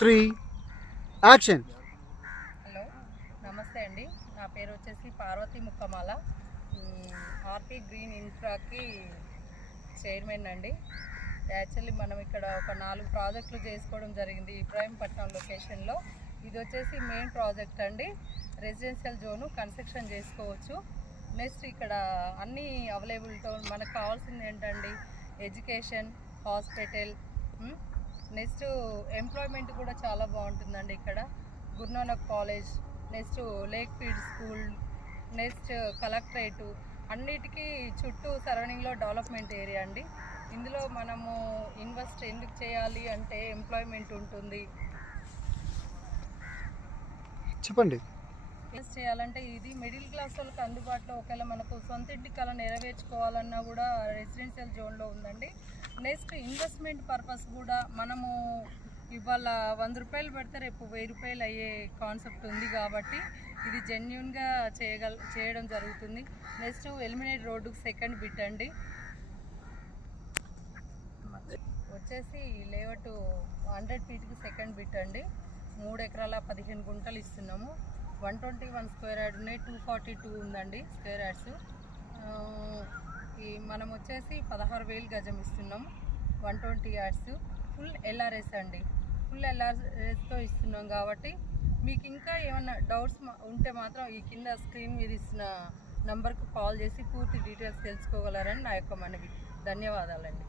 3 action. Hello, నమస్తే అండి. నా పేరు వచ్చేసి పార్వతి ముక్కమాల. ఆర్పీ గ్రీన్ ఇన్ఫ్రాకి చైర్మన్ అండి. యాక్చువల్లీ మనం ఇక్కడ ఒక 4 ప్రాజెక్టులు చేసుకోవడం జరిగింది ఇబ్రాహీంపట్నం లొకేషన్లో. ఇది వచ్చేసి మెయిన్ ప్రాజెక్ట్ అండి. రెసిడెన్షియల్ జోను కన్స్ట్రక్షన్ చేసుకోవచ్చు. నెక్స్ట్ ఇక్కడ అన్నీ అవైలబుల్తో మనకు కావాల్సింది ఏంటండి, ఎడ్యుకేషన్, హాస్పిటల్, నెక్స్ట్ ఎంప్లాయ్మెంట్ కూడా చాలా బాగుంటుందండి ఇక్కడ. Guru Nanak college, next lake field school, next collectorate, అన్నిటికీ చుట్టూ సరౌండింగ్లో డెవలప్మెంట్ ఏరియా అండి. ఇందులో మనము ఇన్వెస్ట్ ఎందుకు చేయాలి అంటే ఎంప్లాయ్మెంట్ ఉంటుంది. చెప్పండి. ఇన్వెస్ట్ చేయాలంటే ఇది మిడిల్ క్లాస్ వాళ్ళకి అందుబాటులో, ఒకవేళ మనకు సొంత ఇంటి కళ నెరవేర్చుకోవాలన్నా కూడా రెసిడెన్షియల్ జోన్లో ఉందండి. నెక్స్ట్ ఇన్వెస్ట్మెంట్ పర్పస్ కూడా మనము ఇవాళ 100 రూపాయలు పెడితే రేపు 1000 రూపాయలు అయ్యే కాన్సెప్ట్ ఉంది కాబట్టి ఇది జెన్యున్గా చేయడం జరుగుతుంది. నెక్స్ట్ ఎలిమినేట్ రోడ్డుకు సెకండ్ బిట్ అండి. వచ్చేసి లేఅవుట్ 100 ఫీట్కి సెకండ్ బిట్ అండి. 3 ఎకరాల 15 గుంటలు ఇస్తున్నాము. 121 స్క్వేర్ యార్డ్ ఉన్నాయి, 242 ఉందండి స్క్వేర్ యార్డ్స్. మనం వచ్చేసి 16,000 గజం ఇస్తున్నాము. 120 యార్డ్స్ ఫుల్ ఎల్ఆర్ఎస్ అండి. ఫుల్ ఎల్ఆర్ఎస్తో ఇస్తున్నాం కాబట్టి మీకు ఇంకా ఏమన్నా డౌట్స్ ఉంటే మాత్రం ఈ కింద స్క్రీన్ మీద ఇచ్చిన నంబర్కు కాల్ చేసి పూర్తి డీటెయిల్స్ తెలుసుకోగలరని నా యొక్క మనవి. ధన్యవాదాలండి.